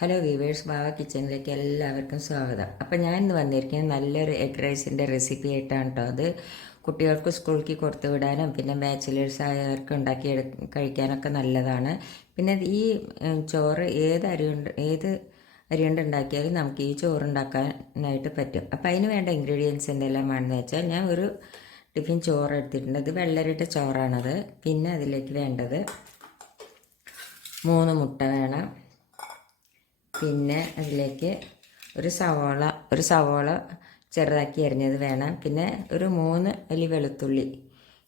Hello weavers ബാവ കിച്ചണിലേക്ക് എല്ലാവർക്കും സ്വാഗതം. അപ്പം ഞാൻ ഇന്ന് വന്നിരിക്കുന്നത് നല്ലൊരു എഗ് റൈസിന്റെ റെസിപ്പി ആയിട്ടാണ് കേട്ടോ അത് കുട്ടികൾക്ക് സ്കൂളിലേക്ക് കൊടുത്തു വിടാനും പിന്നെ ബാച്ചിലേഴ്സ് ആയവർക്ക് ഉണ്ടാക്കി കഴിക്കാനൊക്കെ നല്ലതാണ്. പിന്നെ ഈ ചോറ് ഏത് അരി ഏത് അരി കൊണ്ട് ഉണ്ടാക്കിയാലും നമുക്ക് ഈ ചോറ് ഉണ്ടാക്കാനായിട്ട് പറ്റും. അപ്പം അതിന് വേണ്ട ഇൻഗ്രീഡിയൻസ് എന്തെല്ലാമാണെന്ന് വെച്ചാൽ ഞാൻ ഒരു ടിഫിൻ ചോറ് എടുത്തിട്ടുണ്ട്. ഇത് വെള്ളരിട്ട ചോറാണത്. പിന്നെ അതിലേക്ക് വേണ്ടത് മൂന്ന് മുട്ട വേണം. പിന്നെ അതിലേക്ക് ഒരു സവോള ഒരു സവോള ചെറുതാക്കി അരിഞ്ഞത് വേണം. പിന്നെ ഒരു മൂന്ന് അല്ലി വെളുത്തുള്ളി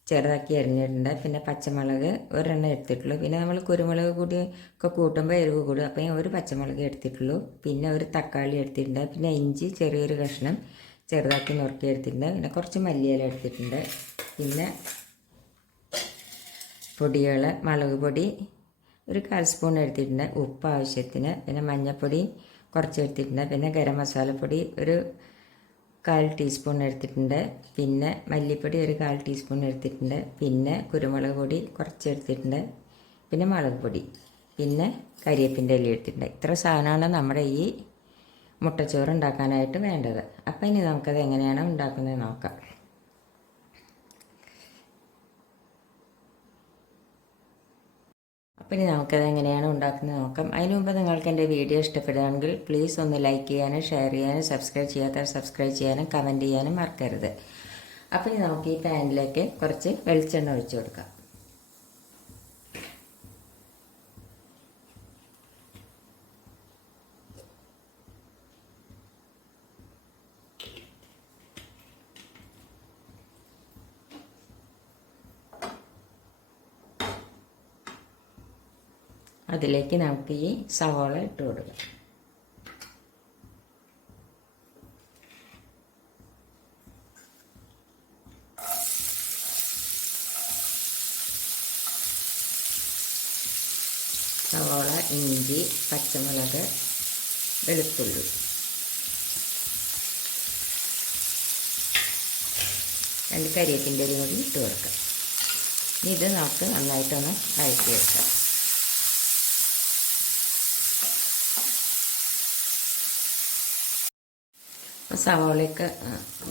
ചെറുതാക്കി അരിഞ്ഞിട്ടുണ്ട്. പിന്നെ പച്ചമുളക് ഒരെണ്ണം എടുത്തിട്ടുള്ളൂ. പിന്നെ നമ്മൾ കുരുമുളക് കൂടി ഒക്കെ കൂട്ടുമ്പോൾ എരിവ് കൂടും. അപ്പോൾ ഞാൻ ഒരു പച്ചമുളക് എടുത്തിട്ടുള്ളൂ. പിന്നെ ഒരു തക്കാളി എടുത്തിട്ടുണ്ട്. പിന്നെ ഇഞ്ചി ചെറിയൊരു കഷ്ണം ചെറുതാക്കി നുറുക്കി എടുത്തിട്ടുണ്ട്. പിന്നെ കുറച്ച് മല്ലിയില എടുത്തിട്ടുണ്ട്. പിന്നെ പൊടികൾ മുളക് പൊടി ഒരു കാൽ സ്പൂൺ എടുത്തിട്ടുണ്ട്. ഉപ്പ് ആവശ്യത്തിന് പിന്നെ മഞ്ഞൾപ്പൊടി കുറച്ച് എടുത്തിട്ടുണ്ട്. പിന്നെ ഗരം മസാലപ്പൊടി ഒരു കാൽ ടീസ്പൂൺ എടുത്തിട്ടുണ്ട്. പിന്നെ മല്ലിപ്പൊടി ഒരു കാൽ ടീസ്പൂൺ എടുത്തിട്ടുണ്ട്. പിന്നെ കുരുമുളക് പൊടി കുറച്ച് എടുത്തിട്ടുണ്ട്. പിന്നെ മുളക് പൊടി. പിന്നെ കരിയേപ്പിന്റെ ഇല എടുത്തിട്ടുണ്ട്. ഇത്ര സാധനമാണ് നമ്മുടെ ഈ മുട്ടച്ചോറ് ഉണ്ടാക്കാനായിട്ട് വേണ്ടത്. അപ്പം ഇനി നമുക്കത് എങ്ങനെയാണ് ഉണ്ടാക്കുന്നത് നോക്കാം. ഇനി നമുക്കത് എങ്ങനെയാണ് ഉണ്ടാക്കുന്നത് നോക്കാം. അതിന് മുമ്പ് നിങ്ങൾക്ക് എന്റെ വീഡിയോ ഇഷ്ടപ്പെടുകയാണെങ്കിൽ പ്ലീസ് ഒന്ന് ലൈക്ക് ചെയ്യാനും ഷെയർ ചെയ്യാനും സബ്സ്ക്രൈബ് ചെയ്യാത്ത സബ്സ്ക്രൈബ് ചെയ്യാനും കമന്റ് ചെയ്യാനും മറക്കരുത്. അപ്പോൾ നമുക്ക് ഈ പാനിലേക്ക് കുറച്ച് വെളിച്ചെണ്ണ ഒഴിച്ചു കൊടുക്കാം. അതിലേക്ക് നമുക്ക് ഈ സവാള ഇട്ട് കൊടുക്കാം. സവാള ഇഞ്ചി പച്ചമുളക് വെളുത്തുള്ളി. രണ്ട് കരിയേപ്പിന്റെ ഒരു കൂടി ഇട്ട് കൊടുക്കാം. ഇത് നമുക്ക് നന്നായിട്ടൊന്ന് വഴറ്റിയെടുക്കാം അപ്പോൾ സവാളയൊക്കെ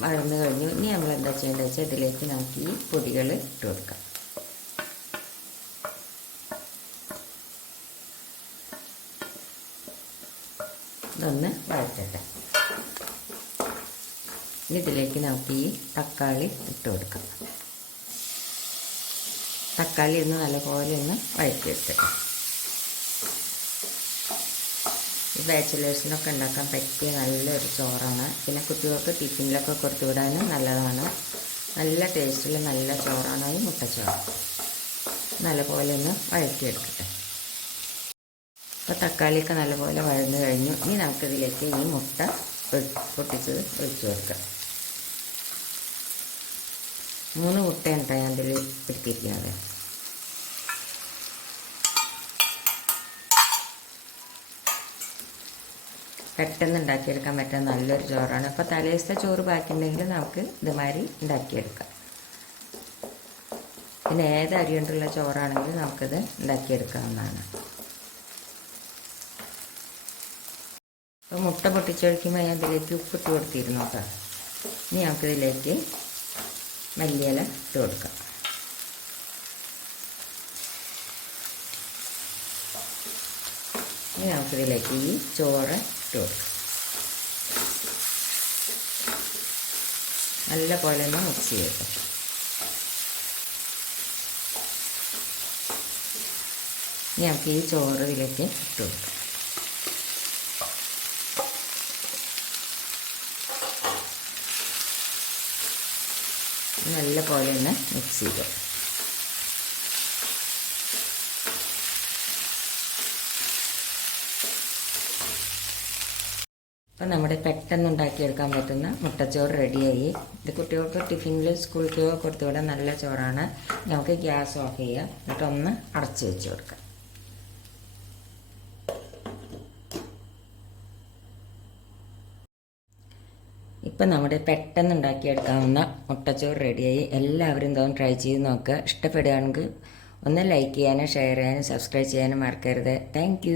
വഴന്ന് കഴിഞ്ഞു. ഇനി നമ്മൾ എന്താ ചെയ്യേണ്ടത് വെച്ചാൽ ഇതിലേക്ക് നമുക്ക് ഈ പൊടികൾ ഇട്ട് കൊടുക്കാം. ഇതൊന്ന് വഴറ്റട്ടെ. ഇനി ഇതിലേക്ക് നമുക്ക് ഈ തക്കാളി ഇട്ട് കൊടുക്കാം. തക്കാളി ഒന്ന് നല്ലപോലെ ഒന്ന് വഴറ്റി വഴറ്റിയെടുക്കട്ടെ ഈ ബാച്ചിലേഴ്സിനൊക്കെ ഉണ്ടാക്കാൻ പറ്റിയ നല്ലൊരു ചോറാണ്. പിന്നെ കുട്ടികൾക്ക് ടിഫിനിലൊക്കെ കൊടുത്തു വിടാനും നല്ലതാണ്. നല്ല ടേസ്റ്റിൽ നല്ല ചോറാണ് ഈ മുട്ടച്ചോറ്. നല്ലപോലെ ഒന്ന് വഴറ്റിയെടുക്കട്ടെ. അപ്പോൾ തക്കാളിയൊക്കെ നല്ലപോലെ വഴന്നു കഴിഞ്ഞു. ഇനി നമുക്കിതിലേക്ക് ഈ മുട്ട പൊട്ടിച്ചത് ഒഴിച്ചു കൊടുക്കാം. മൂന്ന് മുട്ടയാണ് ഞാൻ ഇതിൽ എടുത്തിരിക്കുന്നത് പെട്ടെന്ന് ഉണ്ടാക്കിയെടുക്കാൻ പറ്റുന്ന നല്ലൊരു ചോറാണ്. അപ്പോൾ തലേസത്തെ ചോറ് ബാക്കിയുണ്ടെങ്കിൽ നമുക്ക് ഇതുമാതിരി ഉണ്ടാക്കിയെടുക്കാം. പിന്നെ ഏത് അരി കൊണ്ടുള്ള ചോറാണെങ്കിലും നമുക്കിത് ഉണ്ടാക്കിയെടുക്കാവുന്നതാണ്. അപ്പോൾ മുട്ട പൊട്ടിച്ചൊഴിക്കുമ്പോൾ ഞാൻ ഇതിലേക്ക് ഉപ്പിട്ട് കൊടുത്തിരുന്നു കേട്ടോ. ഇനി നമുക്കിതിലേക്ക് മല്ലിയില ഇട്ട് കൊടുക്കാം. ഇനി നമുക്കിതിലേക്ക് ഈ ചോറ് ഇട്ട് കൊടുക്കാം. നല്ല പോലെ ഒന്ന് മിക്സ് ചെയ്യട്ടെ. ഇനി നമുക്ക് ഈ ചോറ് ഇതിലേക്ക് ഇട്ട് കൊടുക്കാം. നല്ല പോലെ ഒന്ന് മിക്സ് ചെയ്ത്. അപ്പോൾ നമ്മുടെ പെട്ടെന്ന് ഉണ്ടാക്കിയെടുക്കാൻ പറ്റുന്ന മുട്ടച്ചോറ് റെഡിയായി. ഇത് കുട്ടികൾക്ക് ടിഫിനിൽ സ്കൂളിലേക്ക് കൊടുത്തു വിടാൻ നല്ല ചോറാണ്. നമുക്ക് ഗ്യാസ് ഓഫ് ചെയ്യാം. എന്നിട്ട് ഒന്ന് അടച്ചു വെച്ച് കൊടുക്കാം. ഇപ്പം നമ്മുടെ പെട്ടെന്ന് ഉണ്ടാക്കിയെടുക്കാവുന്ന മുട്ടച്ചോറ് റെഡിയായി. എല്ലാവരും ഇതൊന്ന് ട്രൈ ചെയ്ത് നോക്കുക ഇഷ്ടപ്പെടുകയാണെങ്കിൽ ഒന്ന് ലൈക്ക് ചെയ്യാനും ഷെയർ ചെയ്യാനും സബ്സ്ക്രൈബ് ചെയ്യാനും മറക്കരുത്. താങ്ക്